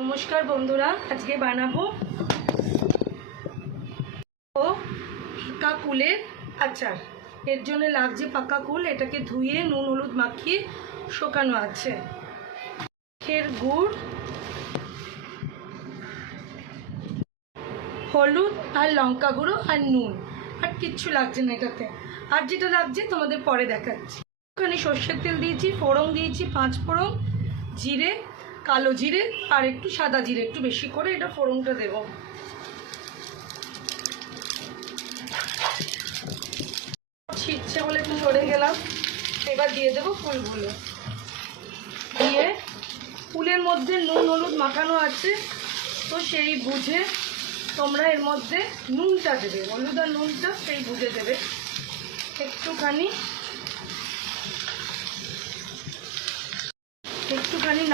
नमस्कार बंधुरा आज के बानाबो पाका कुलेर आचार। एर जोन्नो लागछे पाका कुल, एटाके धुए नुन हलुद माखिए शोकानो आछे। आखेर गुड़, हलुद और लंका गुड़ो और नुन और किच्छु लागछे ना एटाते। और जेटा लागछे तोमादेर परे देखाच्छि। ओखाने सर्षेर तेल दिएछि, फोड़न दिएछि, 5 फोड़न, जिरे, कालो जिरे और एकटू सादा जिरे एकटू बेशी करे एटा फोड़नटा देब। छिटছে বলে একটু সরে গেলাম। এবার দিয়ে দেব ফুলগুলো। দিয়ে ফুলের মধ্যে নুন হলুদ মাখানো আছে, তো সেই বুঝে তোমরা এর মধ্যে নুনটা দেবে, হলুদ আর নুনটা সেই বুঝে দেবে। একটুখানি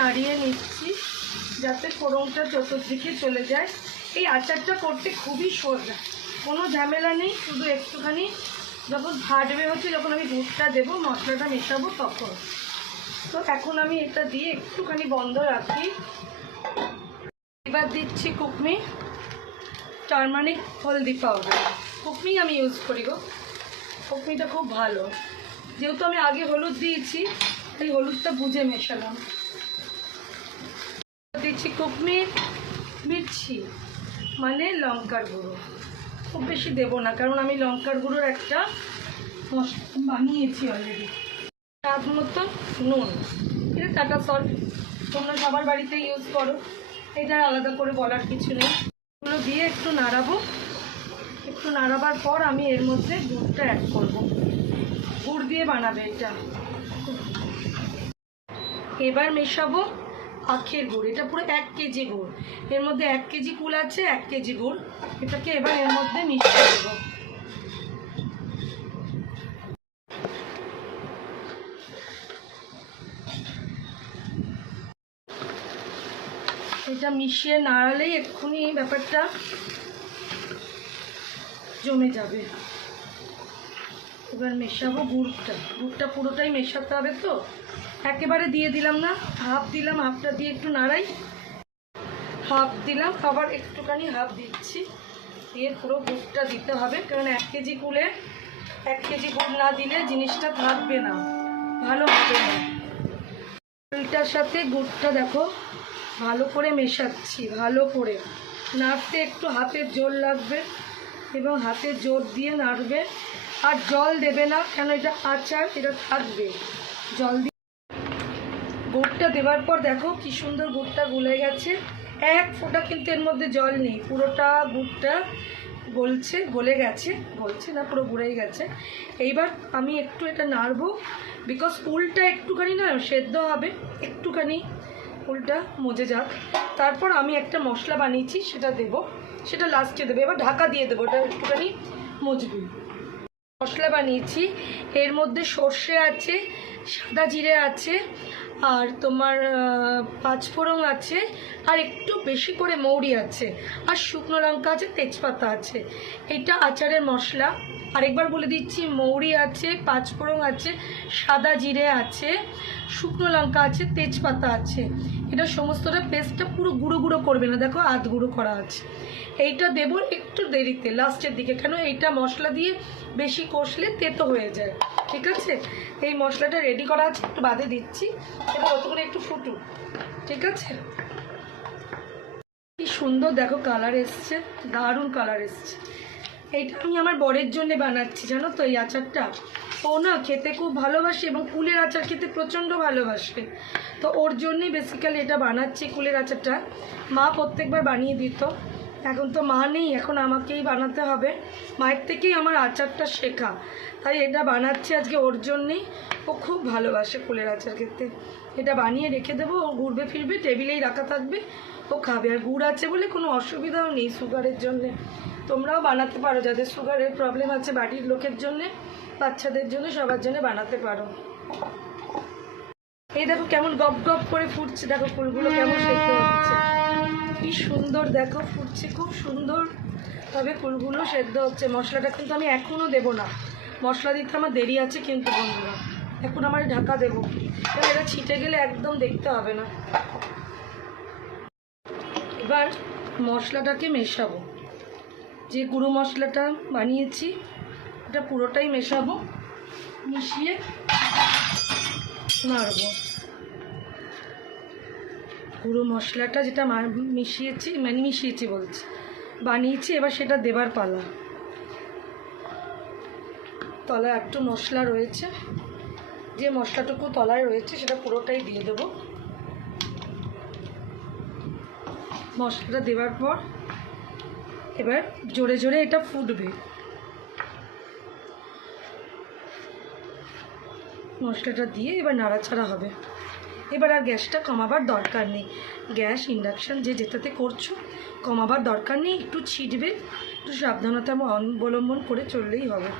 নাড়িয়ে নিচ্ছি যাতে ফোড়নটা চতুর্দিকে চলে যায়। এই আচারটা করতে খুবই সোজা, কোনো ঝামেলা নেই। শুধু একটুখানি যখন ভাজবে হচ্ছে, যখন আমি দুধটা দেবো মশলাটা মেশাবো তখন। তো এখন আমি এটা দিয়ে একটুখানি বন্ধ রাখি। এবার দিচ্ছি কুকমি, টারমারিক হলদি পাউডার। কুকমি আমি ইউজ করি গো, কুকমিটা খুব ভালো। যেহেতু আমি আগে হলুদ দিয়েছি তাই হলুদটা বুঝে মেশালাম। দিচ্ছি কুকমি, মির্চি মানে লঙ্কার গুঁড়ো। খুব বেশি দেবো না, কারণ আমি লঙ্কার গুঁড়োর একটা মশলা বানিয়েছি অলরেডি। স্বাদ মতো নুন, এটা টাটা সল্ট, তোমরা সবার বাড়িতে ইউজ করো, এটা আলাদা করে বলার কিছু নেই। এগুলো দিয়ে একটু নাড়াবো। একটু নাড়াবার পর আমি এর মধ্যে গুড়টা অ্যাড করবো। গুড় দিয়ে বানাবে এটা। এবার মেশাবো আখের গুড়। এটা পুরো 1 কেজি গুড়, এর মধ্যে 1 কেজি কুল আছে, 1 কেজি গুড়। এটাকে এবার এর মধ্যে মিশিয়ে দেবো। এটা মিশিয়ে নাড়ালেই এক্ষুনি ব্যাপারটা জমে যাবে। এবার মেশাবো গুড়টা। গুড়টা পুরোটাই মেশাতে হবে, তো একেবারে দিয়ে দিলাম না, হাফ দিলাম। হাফটা দিয়ে একটু নাড়াই, হাফ দিলাম, আবার একটুখানি হাফ দিচ্ছি। দিয়ে পুরো গুড়টা দিতে হবে, কারণ 1 কেজি কুলে 1 কেজি গুড় না দিলে জিনিসটা থাকবে না, ভালো হবে না। কুলটার সাথে গুড়টা দেখো ভালো করে মেশাচ্ছি। ভালো করে নাড়তে একটু হাতের জোর লাগবে, এবং হাতের জোর দিয়ে নাড়বে। আর জল দেবে না, কেন এটা আচার, এটা থাকবে। জল দিয়ে গুড়টা দেওয়ার পর দেখো কি সুন্দর গুড়টা গলে গেছে। 1 ফোঁটা কিন্তু এর মধ্যে জল নেই, পুরোটা গুড়টা গলছে, গলে গেছে, গলছে না পুরো গুড়েই গেছে। এইবার আমি একটু এটা নাড়বো, বিকজ কুলটা একটুখানি না সেদ্ধ হবে, একটুখানি কুলটা মজে যাক। তারপর আমি একটা মশলা বানিয়েছি সেটা দেব, সেটা লাস্টে দেবো। এবার ঢাকা দিয়ে দেবো, ওটা একটুখানি মজবি। মশলা বানিয়েছি, এর মধ্যে সর্ষে আছে, সাদা জিরে আছে, আর তোমার 5 ফোড়ন আছে, আর একটু বেশি করে মৌরি আছে, আর শুকনো লঙ্কা আছে, তেজপাতা আছে। এটা আচারের মশলা। আরেকবার বলে দিচ্ছি, মৌরি আছে, 5 ফোড়ন আছে, সাদা জিরে আছে, শুকনো লঙ্কা আছে, তেজপাতা আছে। এটা সমস্তটা পেস্টটা পুরো গুঁড়ো গুঁড়ো করবে না, দেখো আধ গুঁড়ো করা আছে। এইটা দেবো একটু দেরিতে, লাস্টের দিকে, কেন এইটা মশলা দিয়ে বেশি কষলে তেতো হয়ে যায়। ঠিক আছে, এই মশলাটা রেডি করা আছে, একটু বাদে দিচ্ছি। এবার অতক্ষণে একটু ফুটুক, ঠিক আছে। কি সুন্দর দেখো কালার এসছে, দারুণ কালার এসছে। এইটা আমি আমার বরের জন্য বানাচ্ছি, জানো তো। এই আচারটা ও না খেতে খুব ভালোবাসে, এবং কুলের আচার খেতে প্রচণ্ড ভালোবাসে, তো ওর জন্যই বেসিক্যালি এটা বানাচ্ছি। কুলের আচারটা মা প্রত্যেকবার বানিয়ে দিত, এখন তো মা নেই, এখন আমাকেই বানাতে হবে। মায়ের থেকেই আমার আচারটা শেখা, তাই এটা বানাচ্ছি আজকে ওর জন্যেই। ও খুব ভালোবাসে কুলের আচার খেতে। এটা বানিয়ে রেখে দেবো, ও ঘুরবে ফিরবে, টেবিলেই রাখা থাকবে, ও খাবে। আর গুড় আছে বলে কোনো অসুবিধাও নেই সুগারের জন্যে। তোমরাও বানাতে পারো, যাদের সুগারের প্রবলেম আছে, বাড়ির লোকের জন্যে, বাচ্চাদের জন্য, সবার জন্য বানাতে পারো। এই দেখো কেমন গপ গপ করে ফুটছে, দেখো ফুলগুলো কেমন সেদ্ধ হচ্ছে, কি সুন্দর দেখো ফুটছে, খুব সুন্দর তবে ফুলগুলো সেদ্ধ হচ্ছে। মশলাটা কিন্তু আমি এখনও দেবো না, মশলা দিতে আমার দেরি আছে কিন্তু বন্ধুরা। এখন আমার ঢাকা দেবো, কারণ এটা ছিটে গেলে একদম দেখতে হবে না। এবার মশলাটাকে মেশাবো, যে গুঁড়ো মশলাটা বানিয়েছি এটা পুরোটাই মেশাবো, মিশিয়ে নাড়বো। গুঁড়ো মশলাটা যেটা মিশিয়েছি বলছি, বানিয়েছি, এবার সেটা দেবার পালা। তলায় একটু মশলা রয়েছে, যে মশলাটুকু তলায় রয়েছে সেটা পুরোটাই দিয়ে দেবো। মশলাটা দেওয়ার পর এবার জোরে জোরে এটা ফুটবে। মশলাটা দিয়ে এবার নাড়াচাড়া হবে। এবার আর গ্যাসটা কমাবার দরকার নেই, গ্যাস ইন্ডাকশান যে যেটাতে করছো কমাবার দরকার নেই, একটু ছিটবে, একটু সাবধানতা অবলম্বন করে চললেই হবে।